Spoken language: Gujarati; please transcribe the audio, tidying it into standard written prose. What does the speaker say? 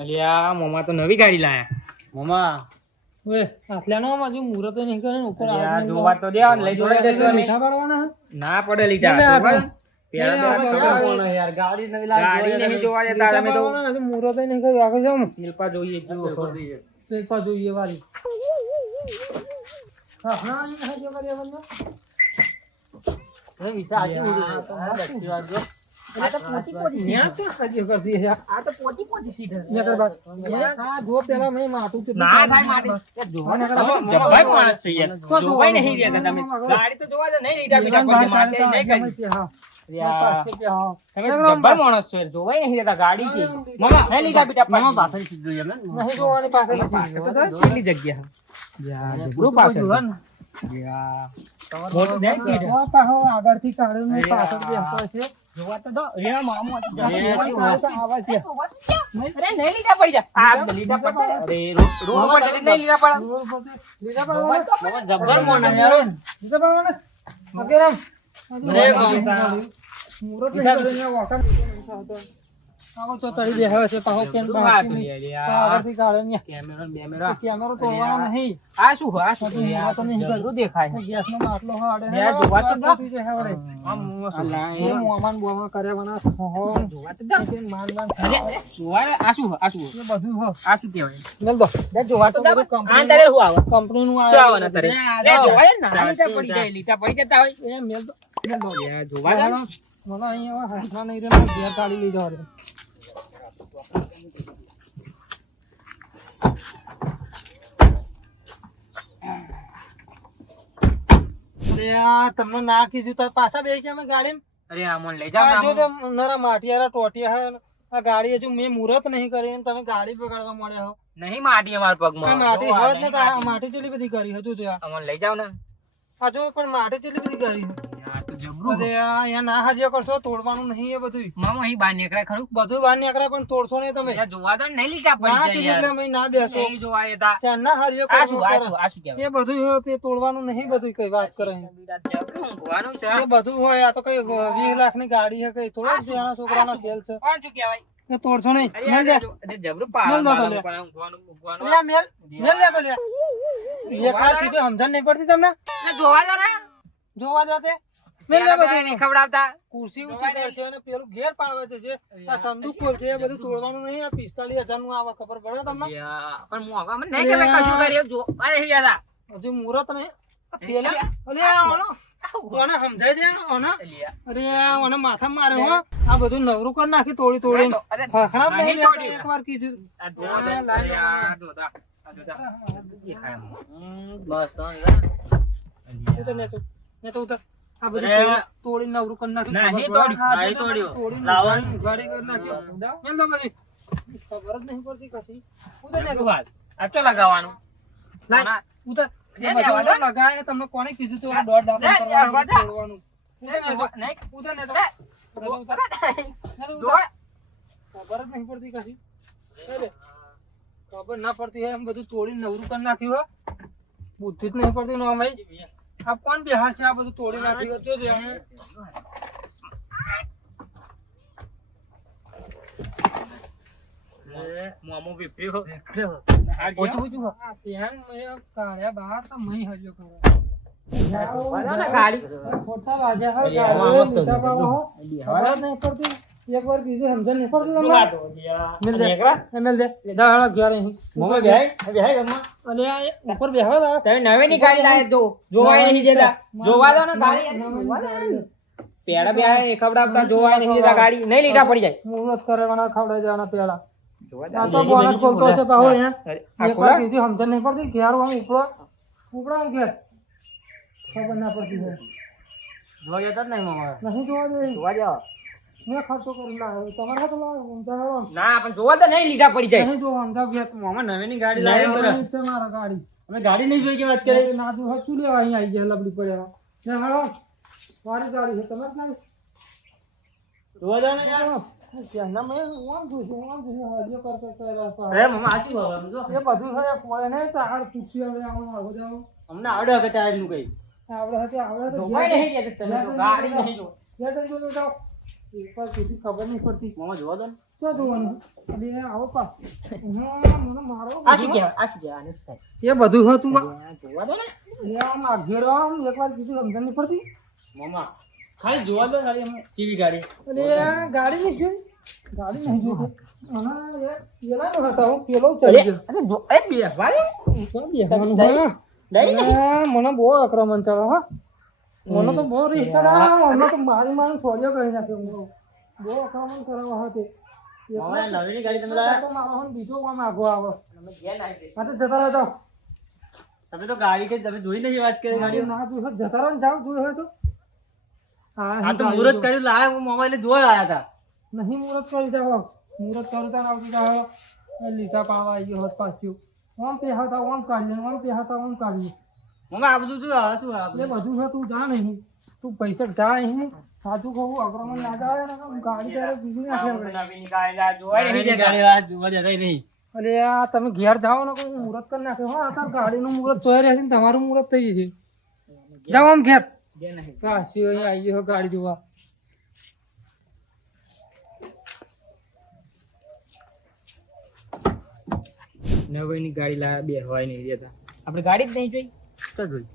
અલ્યા મોમા તો નવી ગાડી લાયા. મોમા ઓય આટલાનો હજુ મુહૂર્ત નહીં કરે ને ઉપર અલ્યા જોવા તો દે લઈ જોઈ દેશું અમે. મીઠા પાડવાના ના પડે લીટા. યાર ગાડી નવી ગાડી નહીં જોવા દેતા અમે તો. હજુ મુહૂર્ત નહીં કર્યું આગળ જાવ શિલ્પા જોઈએ જો. એક વાર જોઈએ વારી હા હા એ હજુ કરીએ બંને એ વિચાર આજી ઉડી આ તો પોતી પોતી ન્યા તો હજુ કરતી છે આ તો પોતી પોતી સીધે નકર બાદ હા જો પેલા મેં માથું કે ના થાય માટે જોવા જબ્બાઈ માણસ છે યાર. જોવાય નહીં દેતા તમે. ગાડી તો જોવા દે નહીં લીટા બીટા પડે માટે નહીં કરી. હા યાર તમે જબ્બાઈ માણસ છો જોવાય નહીં દેતા ગાડી છે. મામા નહીં લીટા બીટા પડે. મામા પાછળ સીધું યાર. નહીં જોવાની પાછળ કેટલી જગ્યા યાર જબરું પાછળ યાર મોટું દેખ છે. પાછો આગળથી કાઢીને પાછળ બેસતો છે જોવા તો દો એના મામો આવા છે અરે નહીં લીટા પડી જા. આ લીટા પડે. અરે રોડ પર નહીં લીટા પડે. લીધા પડવાના જબ્બર મોના યાર. લીધા પડવાના અગેરામ અરે મુરત કરીને વાકણ આવો તો તળી બેહે છે પાહો કેમ આગળથી કાઢે ને કેમેરા કેમેરો તોડવાનો નહીં આ શું આ શું મુરત નહીં જબરું દેખાય. ગેસનો બાટલો હાડે યાર જોવા તો દો. હેવડે એ મોમાન બોમા કર્યાવાના હો જોવા તો દો. માન માન અરે જોવા આ શું એ બધું હો આ શું કહેવાય. મેલ દો દે જોવા તો દો. કંપની આ તારે શું આવે કંપનીનું શું આવે ના તારે એ જોવા દે ના લીટા પડી જાય લીટા પડી જતા હોય. એ મેલ દો યાર જોવા દે. મને અહીંયા હાથમાં નહીં રે ઘેર કાઢી લીધો હવે તમને ના કીધું તો પાછા બેસી અમે ગાડી અરે આ મને લઈ જાવ જો નરા માટિયારા ટોટિયા હે આ ગાડી હજુ મેં મુહૂર્ત નહીં કરી અને તમે ગાડી બગાડવા મળ્યા હો નહીં માટી અમાર પગમાં. આ માટી હોત ને તો આ માટી ચેટલી બધી કરી હજુ જો અમને લઈ જાવ ને. આ જો પણ માટી ચેટલી બધી કરી યાર તો જબરું. અરે અહીંયા ના હાજર કરશો તોડવાનું નહીં એ બધું મામા અહીં બહાર નીકળાય ખરું. બધું બહાર નીકળ્યા પણ તોડશો નહીં તમે યાર જોવા દો ને નહીં લીટા ના પડી કીધું જાય એટલે યાર. અમે ના બેસો નહીં જોવા દેતા. ત્યાં ના હાજર આ શું આ કરશો શું આ શું કહેવાય. એ બધું હોય તે તોડવાનું નહીં બધું કઈ વાત કરે જબરું ઊંઘવાનું છે. એ બધું હોય આ તો કઈ 20 લાખ ની ગાડી છે કઈ થોડા જણા છોકરાનો ખેલ છે કોણ શું કહેવાય. એ તોડશો નહીં અરે મેલ યાર દે અરે જબરું મેલ દો તો લે. પણ ઊંઘવાનું ઊંઘવાનું. લે મેલ મેલ દે તો લે એક વાર કીધું સમજણ નહીં પડતી તમને એટલે જોવા દો ને. જોવા દો તે મેલ દે બધું નહીં ખવડાવતા. ખુરશી ઊંચી કરશે અને પેલું ઘેર પાડવે છે આ સંદૂક ખોલ છે એ બધું તોડવાનું નહીં આ 45,000 નું આવે ખબર પડે તમને યાર, પણ મોંઘા મને નહીં કે ભાઈ કશું કર્યું જો. અરે યાર હજુ મુહૂર્ત નહીં પેલા અરે આનો કોને સમજાઈ દે આનો અરે આને માથા મારે હો આ બધું નવરું કરી નાખી તોડી તોડી અરે ફખડા જ નહીં નહીં તોડ્યું. એકવાર કીધું આ જોવા દો. અરે આ જોતા. આ જોતા. દેખાય એમ. બસ તો ઉતર ને તો ઉતર આ બધું અરે. તોડી નવરું કરી નાખી નહીં ખબર પડે. તોડ્યું. આ નહીં જે તોડ્યું. તોડીને લાવવાનું. ઉઘાડી કરી નાખ્યો. મેલ દો બધી. ખબર જ નહીં પડતી કશી ઉતર ને શું વાત? આ ચો લગાવવાનું. લાય ઉતર એ એ બધું લેવા દો. લગાય તમને કોણે કીધું તું આ દોઢ ડાબા એ કરવાનું લેવા દો. તોડવાનું ઉતર ને તો નહીં. ઉતર ને તો એ. ઉતર જોવા. ખબર જ નહીં પડતી કશી અરે, ખબર ના પડતી હોય એમ બધું તોડીને નવરું કરી નાખ્યું હો બુદ્ધિ જ નહીં પડતી નો ભાઈ આ કોણ બિહાર છે આ બધું તોડી નાખ્યું હોય? જોજે મોમો પીપ્યો. ઓછું ઓછું આ પેન મેં કાઢ્યા બહાર તો મહી હલ્યો કરે બરાબર ને ગાડી. ખોટા વાગ્યા હોય અરે, આમાં ગાડીઓ મસ્ત મીઠા હતું. પાડવા હો. ખબર જ નહીં પડતી એક વાર કીધું સમજણ નહીં પડતી જોવા તમને દો યાર. મેલ દે નીકળા. મેલ દે જા હાલા ઘેર અહીં મોમો બેહાય. બેહાય ઘરમાં. અને આ ઉપર બેહવા દા તમે નવી ની ગાડી લાવે તો જોવાય નહીં દેતા. જોવા દો ને ગાડી. જોવા દો ને. પેડા બે ખવડાવતા જોવાય નહીં દેતા ગાડી નહીં લીટા પડી જાય. મુહૂર્ત કરવાના ખવડાવી દેવાના પેલા જોવા આ તો બોનટ ખોલતો હશે પાહો અહીંયા અરે, આ એક વાર ખોલા. કીધું સમજણ નહીં પડતી ઘેર આમ ઉપડો ઉપડો ઘેર ખબર ના પડતી હોય જોવા જતા જ નહીં મામા. નહીં જોવા દે જોવા જાઓ. મેં ખર્ચો કરી લાવ્યો તમારે હાથ લાવો સમજાવો ના પણ જોવા તો નહીં લીટા પડી જાય. નહીં જોવા સમજાવ ઘેર મામા નવીની ગાડી લાવી લાવી છે મારા ગાડી અમે ગાડી નહીં જોઈ કે વાત કરી. અત્યારે ના તું શું લેવા અહીં આવી ગયા લબડી પડ્યા ને હાલો મારી ગાડી છે તમારે ગાડી જોવા જાવ ને યાર. ત્યાંના મેં આમ જોઈશું હજીઓ કરતા કર્યા અરે મામા આચી ભાવ જો. એ બધું છે કોઈ નહીં ચાર પૂછી હવે આવું આગળ જાવ અમને આવડે હવે ટાયર નું કઈ. આવડે હતી આવડે તો જોવાય નહીં કે તમે તો ગાડી નહીં જો. ઘેર તો જોઈ જાઓ એક વાર સુધી ખબર નહીં પડતી મામા જોવા દો ને. શું જોવાનું? અરે આવો પા. મને મારો આ શું કહેવાય? આ શું કહેવાય? આનું શું થાય? એ બધું હતું આ જોવા દો ને એ આમ આઘેરો આમ એકવાર કીધું સમજણ નહીં પડતી. મામા ખાલી જોવા દો ખાલી એમ ચીવી ગાડી અરે આ ગાડી નહીં જોઈ. ગાડી નહીં જોઈ. મને એ પેલા નો હતા હું પેલો ચડી ગયો. અરે જો એ બેહવા દે. કેમ બેસવાનું હોય? દઈ નહીં. મને બહુ આક્રમણ ચાલે હા. મને તો બહુ રીસ ચડે. મને તો મારી છોડીઓ કરી નાખ્યો. બહુ આક્રમણ કરાવવા હતી. મામા નવીની ગાડી તમે તો લાવ્યા? મારો હન બીજો આમ આગો આવે. તમે ઘેર ના આવી. આ તો જતા રહેતો. તમે તો ગાડી કે તમે જોઈ નહીં વાત કરી ગાડીઓ. ના જોયું હોય, જતા રહો ને જાઓ જોયું હોય તો. આ તો મુહૂર્ત કર્યું લાયા હું મામા એટલે જોવા આયા હતા. નહીં મુહૂર્ત કરી જાઓ. મુહૂર્ત કરું ત્યાં આવતી જાઓ. લીધા પાવા આવી ગયો હોત પાછું. ઓમ પેહાતા ઓમ કાઢીએ ઓમ પેહાતા ઓમ કાઢીએ. મામા આ બધું શું આ શું આ એ બધું? બધું છે તું જા નહીં. તું પૈસા જા નહીં. સાચું કહું આક્રમણ ના જાય ને ગાડી તારે બીજી નાખે આપણે. નવીન ગાડી લાયા, જોવાય નહીં નવીની દેતા. ગાડી આ જોવા દેતા નહીં. અરે આ તમે ઘેર જાઓ ને કોઈ મુહૂર્ત કરી નાખે હા આ તાર ગાડીનું મુહૂર્ત જોઈ રહેશે ને તમારું મુહૂર્ત થઈ જશે. જાઓ આમ ઘેર. ઘેર નહીં. કાશી અહીં આવી ગયો ગાડી જોવા. નવીની ગાડી લાયા, બેહવાય નહીં દેતા. આપણે ગાડી જ નહીં જોઈ. તો જોઈ.